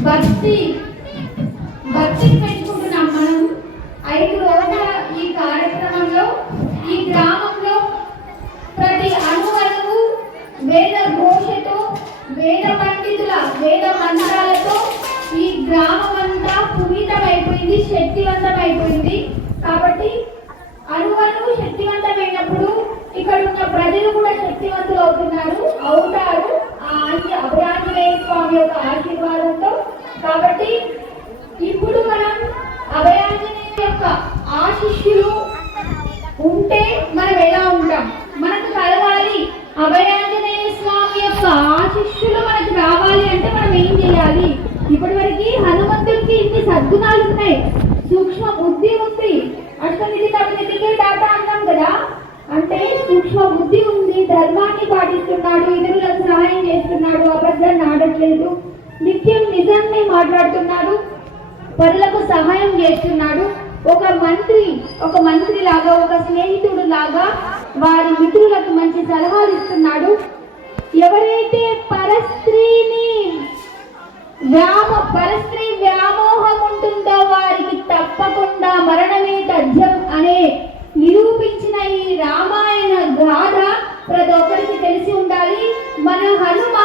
భక్తి భక్తిని పెంచుకుంటున్నాం మనం. ఐదు రోజుల ఈ కార్యక్రమంలో ఈ గ్రామంలో ప్రతి అణువణువు వేద ఘోషతో వేద పండితుల వేద మంత్రాలతో ఈ గ్రామం అంతా పునీతమైపోయింది శక్తివంతమైపోయింది. కాబట్టి అణువణువు శక్తివంతమైనప్పుడు ఇక్కడ ఉన్న ప్రజలు కూడా శక్తివంతులు అవుతున్నారు అవుతారు. ఆ ఆంజ- అభయాంజనేయ స్వామి యొక్క ఆశీర్వాదంతో కాబట్టి ఇప్పుడు మనం అభయాంజనేయ యొక్క ఆశిష్యులు ఉంటే మనం ఎలా ఉంటాం? మనకు కలగాలి. అభయాంజనేయ స్వామి యొక్క ఆశిష్యులు మనకు రావాలి అంటే మనం ఏం చేయాలి? ఇప్పటి వరకు హనుమంతుడికి ఇన్ని సద్గుణాలు ఉన్నాయి. సూక్ష్మ బుద్ధి ఉంది. అష్టమిది కవినిధికి డాటా అన్నాం కదా? అంటే సూక్ష్మ బుద్ధి ఉంది. ధర్మాన్ని పాటిస్తున్నాడు. ఇతరులకు సహాయం చేస్తున్నాడు. అబద్ధాన్ని ఆడట్లేదు. నిత్యం నిజాన్ని మాట్లాడుతున్నాడు పనులకు సహాయం చేస్తున్నాడు. ఒక మంత్రి ఒక మంత్రి లాగా ఒక స్నేహితుడు లాగా వారి మిత్రులకు మంచి సలహాలు ఇస్తున్నాడు. ఎవరైతే పరస్త్రీని వ్యామ పరస్త్రీ వ్యామోహం ఉంటుందో వారికి తప్పకుండా మరణమే తథ్యం అనే నిరూపించిన ఈ రామాయణ గాథ ప్రతి ఒక్కరికి తెలిసి ఉండాలి. మన హనుమ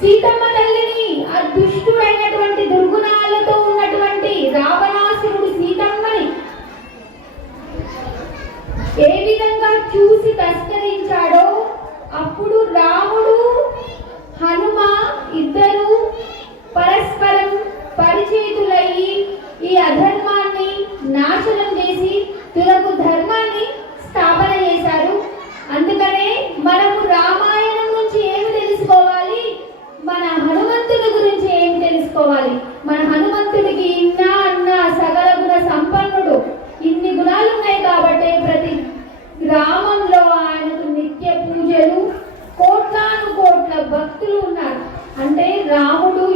సీతమ్మ తల్లిని అద్భుత దుష్టుడైనటువంటి దుర్గుణాలతో ఉన్నటువంటి రావణాసురుడు సీతమ్మని ఏ విధంగా చూసి తస్కరించాడో అప్పుడు రాముడు హనుమ ఇద్దరు పరస్పరం పరిచయితులయ్యి ఈ అధర్మాన్ని నాశనం చేసి తులకు ధర్మాన్ని స్థాపన చేశారు అందుకనే మనము రామాయణం నుంచి ఏమి తెలుసుకోవాలి మన హనుమంతుడి గురించి ఏమి తెలుసుకోవాలి మన హనుమంతుడికి ఇన్న అన్న సకల గుణ సంపన్నుడు ఇన్ని గుణాలు ఉన్నాయి కాబట్టి ప్రతి గ్రామంలో ఆయనకు నిత్య పూజలు కోట్లాను కోట్ల భక్తులు ఉన్నారు అంటే రాముడు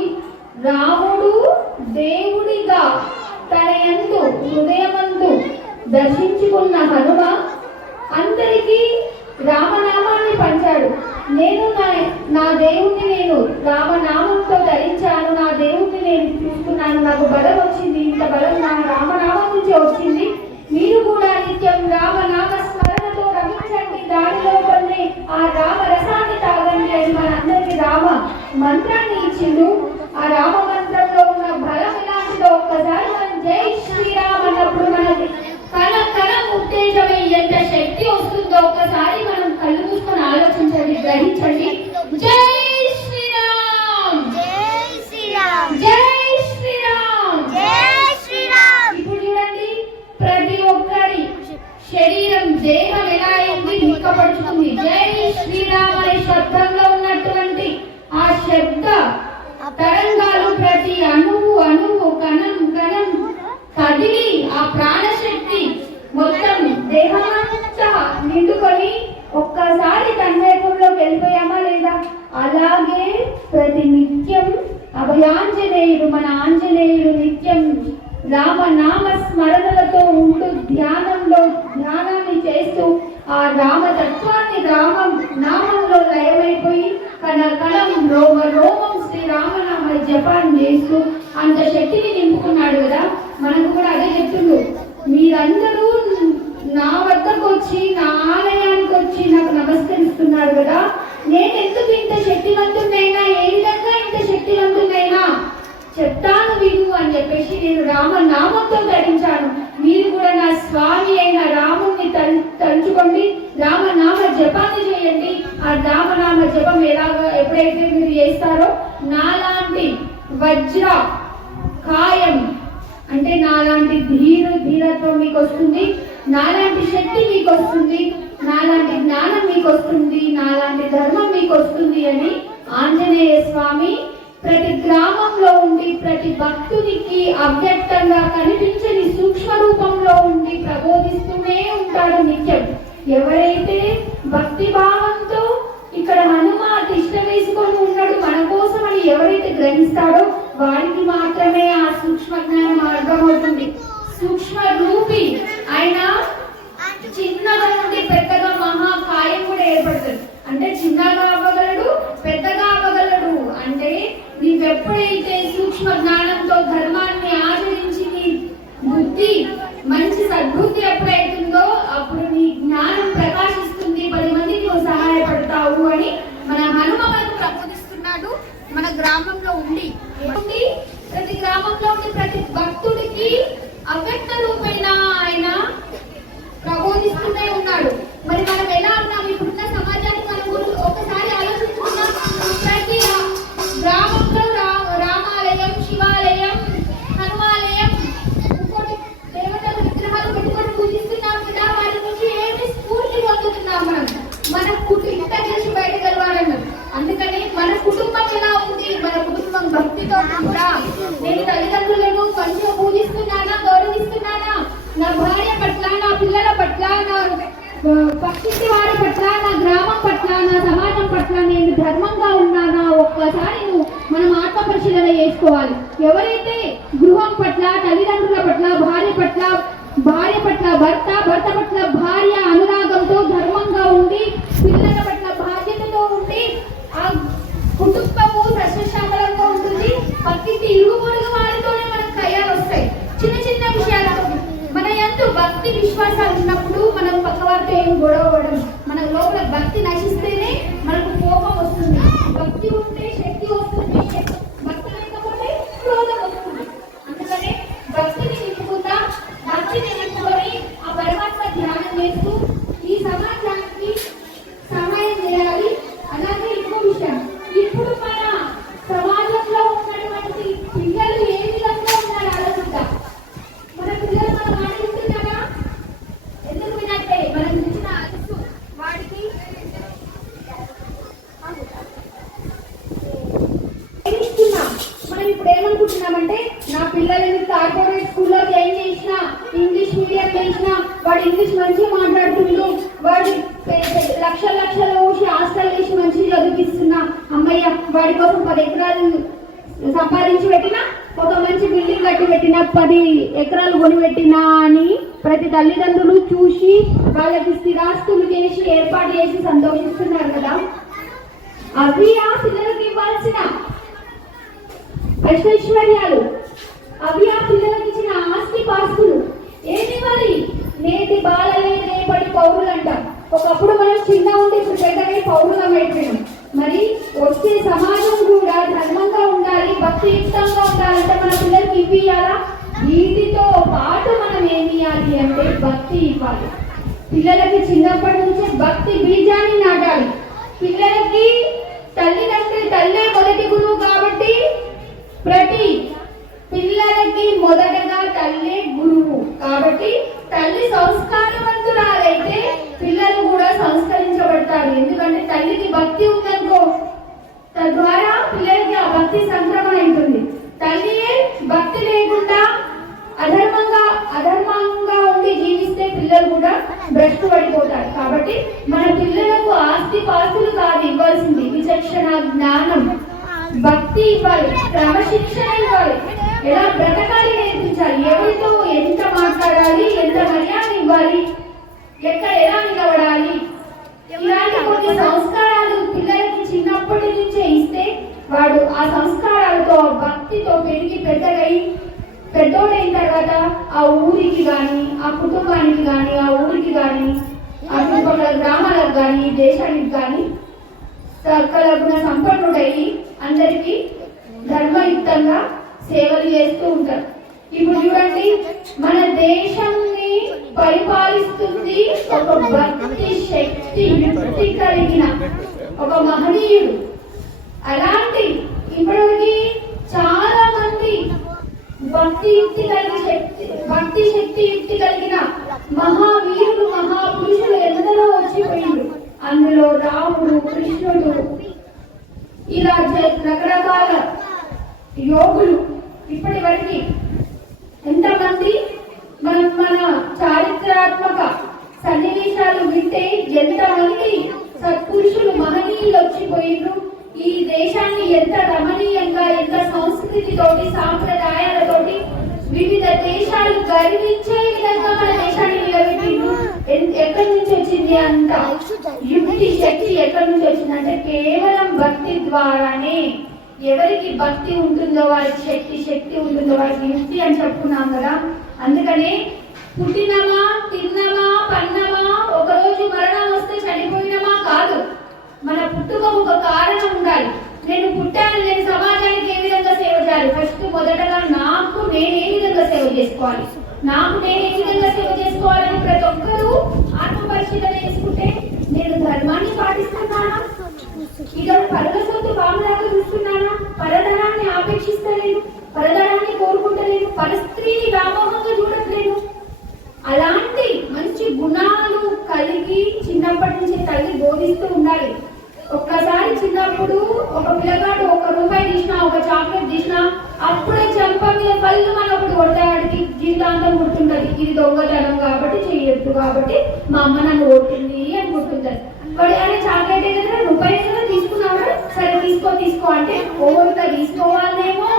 రాముడు దేవుడిగా తన యందు హృదయమందు దర్శించుకున్న హనుమ అందరికీ రామనామాన్ని పంచాడు నేను నా నా దేవుణ్ణి నేను రామనామంతో ధరించాను నా దేవుణ్ణి నేను చూస్తున్నాను నాకు బలం వచ్చింది ఇంత బలం నా రామనామం నుంచే వచ్చింది మీరు కూడా నిత్యం రామనామ స్మరణతో రమించండి దానిలో కొన్ని ఆ రామ రసాన్ని తాగండి అని మనందరికీ రామ మంత్రాన్ని ఇచ్చిండు. ఆ రామ మంత్రంలో ఉన్న బలం ఎలాంటిదో ఒక్కసారి మనం జై శ్రీరామ్ అన్నప్పుడు మనకి కణ కణం ఉత్తేజమై ఎంత శక్తి వస్తుందో ఒక్కసారి మనం కళ్ళు మూసుకొని ఆలోచించండి గ్రహించండి. జై శ్రీరామ్! జై శ్రీరామ్! జై శ్రీరామ్! జై శ్రీరామ్! ఇప్పుడు చూడండి ప్రతి ఒక్కరి శరీరం దేహం ఎలా అయింది? దుఃఖపడుతుంది జై శ్రీరామ్ అనే శబ్దంలో ఒక్కసారి తన్మయత్వంలోకి వెళ్ళిపోయామా లేదా? అలాగే ప్రతి నిత్యం అభయాంజనేయుడు మన ఆంజనేయుడు నిత్యం రామనామ స్మరణలతో ఉంటూ ధ్యానంలో ధ్యానాన్ని చేస్తూ ఆ రామతత్వాన్ని రామ నామంలో లయమైపోయి కణ కణం రోమ రోమం శ్రీరామనామ జపాన్ చేస్తూ అంత శక్తిని నింపుకున్నాడు కదా? మనకు కూడా అదే చెప్తుండు మీరందరూ నా వద్దకు వచ్చి నా ఆలయానికి వచ్చి నాకు నమస్కరిస్తున్నారు కదా. నేను ఎందుకు ఇంత శక్తివంతుడైనా ఏ విధంగా ఇంత శక్తివంతుడైనా చెప్తాను విను అని చెప్పేసి నేను రామ నామంతో ధరించాను. మీరు కూడా నా స్వామి అయిన రాముణ్ణి తల్ తలుచుకోండి. రామనామ జపాన్ని చేయండి. ఆ రామనామ జపం ఎలాగో ఎప్పుడైతే మీరు చేస్తారో నాలాంటి వజ్ర కాయం అంటే నాలాంటి ధీర ధీరత్వం మీకు వస్తుంది. నాలాంటి శక్తి మీకు వస్తుంది నాలాంటి జ్ఞానం మీకు వస్తుంది నాలాంటి ధర్మం మీకు వస్తుంది అని ఆంజనేయ స్వామి ప్రతి గ్రామంలో ఉండి ప్రతి భక్తునికి అవ్యక్తంగా కనిపించని సూక్ష్మ రూపంలో ఉండి ప్రబోధిస్తూనే ఉంటాడు నిత్యం. ఎవరైతే భక్తి భావంతో ఇక్కడ హనుమ తిష్ట వేసుకొని ఉన్నాడు మన కోసం అని ఎవరైతే గ్రహిస్తాడో వారికి మాత్రమే ఆ సూక్ష్మ జ్ఞానం అర్థమవుతుంది సూక్ష్మ రూపి ఆయన చిన్నగా నుండి పెద్దగా మహాకాయం కూడా ఏర్పడుతుంది అంటే చిన్నగా అవ్వగలడు పెద్దగా అవ్వగలడు అంటే నీవెప్పుడైతే ఎప్పుడైతే సూక్ష్మ జ్ఞానంతో ధర్మాన్ని ఆచరించి నీ బుద్ధి మంచి సద్బుద్ధి ఎప్పుడైతుందో అప్పుడు నీ జ్ఞానం ప్రకాశిస్తుంది పది మందికి నువ్వు సహాయపడతావు అని మన హనుమ మనకు ప్రబోధిస్తున్నాడు. మన గ్రామంలో ఉండి ఉండి ప్రతి గ్రామంలో ఉండి ప్రతి భక్తుడికి అవ్యక్త రూపైన ఆయన ప్రబోధిస్తూనే ఉన్నాడు. మరి మనం ఎలా అన్నాం ఇప్పుడున్న సమాజాన్ని మనం గురించి ఒకసారి ఆలోచించుకున్నాం ప్రతి గ్రామంలో రా- రామాలయం శివాలయం హనుమాలయం ఇంకోటి దేవతల విగ్రహాలు పెట్టుకొని పూజిస్తున్నాం కదా వారి నుంచి ఏమి స్ఫూర్తి పొందుతున్నాం మనం మన కుటుంబ ఇంత చేసి బయట గెలవాలన్నాం అందుకని మన కుటుంబం ఎలా ఉంది మన కుటుంబం భక్తితో ఉందా నేను తల్లిదండ్రులను మంచిగా పూజిస్తున్నానా గౌరవిస్తున్నానా నా భార్య పట్ల నా పిల్లల పట్ల నా ఆ, వారి పట్ల నా గ్రామం పట్ల నా సమాజం పట్ల నేను ధర్మంగా ఉన్నానా? ఒక్కసారి నువ్వు మనం ఆత్మ పరిశీలన చేసుకోవాలి. ఎవరైతే గృహం పట్ల తల్లిదండ్రుల పట్ల భార్య పట్ల భార్య పట్ల భర్త భర్త పట్ల భార్య అనురాగంతో ధర్మంగా ఉండి పిల్లల పట్ల బాధ్యతతో ఉండి ఆ కుటుంబము సస్యశ్యామలంగా ఉంటుంది. పక్కింటి ఇరుగు పొరుగు వారితోనే మనకు కయ్యాలు వస్తాయి చిన్న చిన్న విషయాలతో మన ఎందు భక్తి విశ్వాసాలు ఉన్నప్పుడు మనం పక్కవారితో ఏం గొడవ పడం మన లోపల భక్తి నశిస్తేనే మనకు కోపం వస్తుంది భక్తి ఉంటే శక్తి వస్తుంది భక్తి లేకపోతే క్రోధం వస్తుంది అందుకనే భక్తిని నింపుకుందా భక్తిని నింపుకొని ఆ పరమాత్మ ధ్యానం చేస్తూ ఈ సమాజానికి సహాయం చేయాలి అలాగే ఇంకో విషయం ఇప్పుడు మన సమాజంలో ఉన్నటువంటి పిల్లలు ఏ విధంగా ఉన్నారు ఆలోచిద్దాం మన పిల్లలు మన మాట వింటున్నారా ఎందుకు వినట్లే మనం ఇచ్చిన అలసు వాడికి ఏమిస్తున్నాం? మనం ఇప్పుడు ఏమనుకుంటున్నామంటే నా పిల్లలని కార్పొరేట్ స్కూల్లో జాయిన్ చేసిన ఇంగ్లీష్ మీడియం చేసిన వాడు ఇంగ్లీష్ మంచిగా మాట్లాడుతుండు వాడు పె- పె- లక్షల లక్షలు ఊసి హాస్టల్ వేసి మంచిగా చదివిస్తున్నా అమ్మయ్య వాడి కోసం పది ఎకరాలు సంపాదించి పెట్టినా ఒక మంచి బిల్డింగ్ కట్టి పెట్టినా పది ఎకరాలు కొనిపెట్టినా అని ప్రతి తల్లిదండ్రులు చూసి వాళ్ళకి స్థిరాస్తులు చేసి ఏర్పాటు చేసి సంతోషిస్తున్నారు కదా. అవి ఆ పిల్లలకి ఇవ్వాల్సిన ఐశ్వర్యాలు అవి ఆ పిల్లలకి ఇచ్చిన ఆస్తి పాస్తులు ఏమివ్వాలి నేటి బాలలే రేపటి పౌరులు అంట ఒకప్పుడు మనం చిన్న ఉండి ఇప్పుడు పెద్దగా పౌరులం అయిపోయాం మరి వచ్చే సమాజం కూడా ధర్మంగా ఉండాలి భక్తియుక్తంగా ఉండాలంటే మన పిల్లలకి ఇవి ఇవ్వాలా వీటితో పాటు మనం ఏమి ఇవ్వాలి అంటే భక్తి ఇవ్వాలి పిల్లలకి చిన్నప్పటి నుంచే భక్తి బీజాన్ని నాటాలి పిల్లలకి తల్లిదండ్రి తల్లే మొదటి గురువు కాబట్టి ప్రతి పిల్లలకి మొదటగా తల్లే గురువు కాబట్టి తల్లి సంస్కారవంతురాలైతే పిల్లలు కూడా సంస్కరించబడతారు ఎందుకంటే తల్లికి భక్తి ఉందనుకో తద్వారా పిల్లలకి ఆ భక్తి సంక్రమణ ఉంటుంది తల్లియే భక్తి లేకుండా అధర్మంగా అధర్మంగా ఉండి జీవిస్తే పిల్లలు కూడా భ్రష్టు పడిపోతారు. కాబట్టి మన పిల్లలకు ఆస్తి పాస్తులు కాదు ఇవ్వాల్సింది. విచక్షణ జ్ఞానం భక్తి ఇవ్వాలి. క్రమశిక్షణ ఇవ్వాలి. ఎలా బ్రతకాలి నేర్పించాలి. ఎవరితో ఎంత మాట్లాడాలి ఎంత మర్యాద ఇవ్వాలి ఎక్కడ ఎలా నిలబడాలి? ఇలాంటి కొన్ని సంస్కారాలు పిల్లలకి చిన్నప్పటి నుంచే ఇస్తే వాడు ఆ సంస్కారం భక్తితో పెరిగి పెద్దగై పెద్దోడైన తర్వాత ఆ ఊరికి కానీ ఆ కుటుంబానికి కానీ ఆ ఊరికి కానీ ఆ గ్రామాలకు కానీ దేశానికి కానీ సకల సంపన్నుడయి అందరికీ ధర్మయుక్తంగా సేవలు చేస్తూ ఉంటారు. ఇప్పుడు చూడండి మన దేశాన్ని పరిపాలిస్తుంది ఒక భక్తి శక్తి యుక్తి కలిగిన ఒక మహనీయుడు. అలాంటి ఇప్పటికి చాలా మంది భక్తి యుక్తి కలిగిన శక్తి భక్తి శక్తి యుక్తి కలిగిన మహావీరులు మహాపురుషులు ఎందరో వచ్చిపోయింది అందులో రాముడు కృష్ణుడు ఇలా జ- రకరకాల యోగులు ఇప్పటి వరకు ఎంతమంది మనం మన చారిత్రాత్మక సన్నివేశాలు వింటే ఎంతమంది సత్పురుషులు మహనీయులు వచ్చిపోయిండ్రు? ఈ దేశాన్ని ఎంత రమణీయంగా ఎంత సంస్కృతితోటి సాంప్రదాయాలతోటి వివిధ దేశాలు గర్వించే విధంగా మన దేశాన్ని నిలబెట్టిండ్రు. ఎక్కడి నుంచి వచ్చింది అంత? యుక్తి శక్తి ఎక్కడి నుంచి వచ్చిందంటే కేవలం భక్తి ద్వారానే ఎవరికి భక్తి ఉంటుందో వారికి శక్తి శక్తి ఉంటుందో వారికి యుక్తి అని చెప్పుకున్నాం కదా. అందుకనే పుట్టినమా తిన్నమా పన్నమా ఒకరోజు మరణం వస్తే చనిపోయిన కాదు మన పుట్టుక ఒక కారణం ఉండాలి నేను పుట్టాను నేను సమాజానికి ఏ విధంగా సేవ చేయాలి? ఫస్ట్ మొదటగా నాకు నేను ఏ విధంగా సేవ చేసుకోవాలి? నాకు నేను ఏ విధంగా సేవ చేసుకోవాలని ప్రతి ఒక్కరూ ఆత్మపరిశీలన చేసుకుంటే నేను ధర్మాన్ని పాటిస్తున్నానా? ఇక పరుల సొంత బాగులాగా చూస్తున్నానా? పరధనాన్ని ఆపేక్షిస్తలేను. పరధనాన్ని కోరుకుంటలేను పరస్త్రీని వ్యామోహంగా చూడట్లేను అలాంటి మంచి గుణాలు కలిగి చిన్నప్పటి నుంచి తల్లి బోధిస్తూ ఉండాలి ఒక్కసారి చిన్నప్పుడు ఒక పిల్లగాడు ఒక రూపాయి తీసినా ఒక చాక్లెట్ తీసినా అప్పుడే చెంప మీద పళ్ళు మన ఒకటి కొడతాడికి జీవితాంతం గుర్తుంటది ఇది దొంగతనం కాబట్టి చెయ్యొద్దు కాబట్టి మా అమ్మ నన్ను కొట్టింది అనుకుంటుంటారు గుర్తుంటది. వాడు అరే చాక్లెట్ ఏదైనా రూపాయి కదా తీసుకున్నాడు సరే తీసుకో తీసుకో అంటే ఓవర్త తీసుకోవాలేమో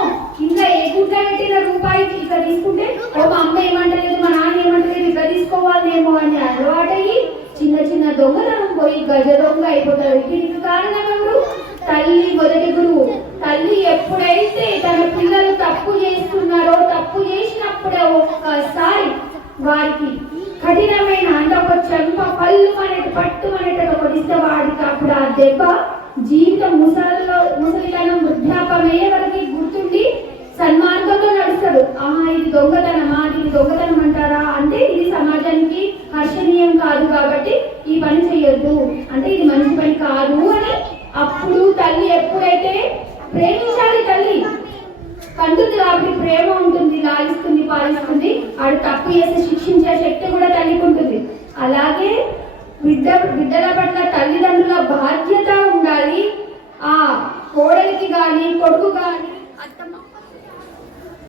ఇంకా ఏ గుడ్డ పెట్టిన రూపాయికి ఇట్లా తీసుకుంటే ఓ మా అమ్మ ఏమంటలేదు మా నాన్న ఏమంటలేదు ఇట్లా తీసుకోవాలేమో అని అలవాటయ్యి చిన్న చిన్న దొంగతనం పోయి గజ దొంగ అయిపోతారు దీనికి కారణం ఎవరు? తల్లి మొదటి గురువు. తల్లి ఎప్పుడైతే తన పిల్లలు తప్పు చేస్తున్నారో తప్పు చేసినప్పుడే ఒక్కసారి వారికి కఠినమైన అంటే ఒక చెంప పళ్ళు అనేది పట్టు అనేది ఒకటి ఇస్తే వాడికి అప్పుడు ఆ దెబ్బ జీవితం ముసలిలో ముసలితనం వృద్ధాపమయ్యే వరకు గుర్తుండి సన్మార్గంలో నడుస్తాడు. ఆ ఇది దొంగతనమా ఇది దొంగతనం అంటారా? అంటే ఇది సమాజానికి హర్షణీయం కాదు కాబట్టి ఈ పని చేయొద్దు. అంటే ఇది మంచి పని కాదు అని అప్పుడు తల్లి ఎప్పుడైతే ప్రేమించాలి తల్లి కంటుంది కాబట్టి ప్రేమ ఉంటుంది లాలిస్తుంది పాలిస్తుంది. ఆడు తప్పు చేసి శిక్షించే శక్తి కూడా తల్లికి ఉంటుంది. అలాగే బిడ్డ బిడ్డల పట్ల తల్లిదండ్రుల బాధ్యత ఉండాలి. ఆ కోడలికి కానీ కొడుకు కానీ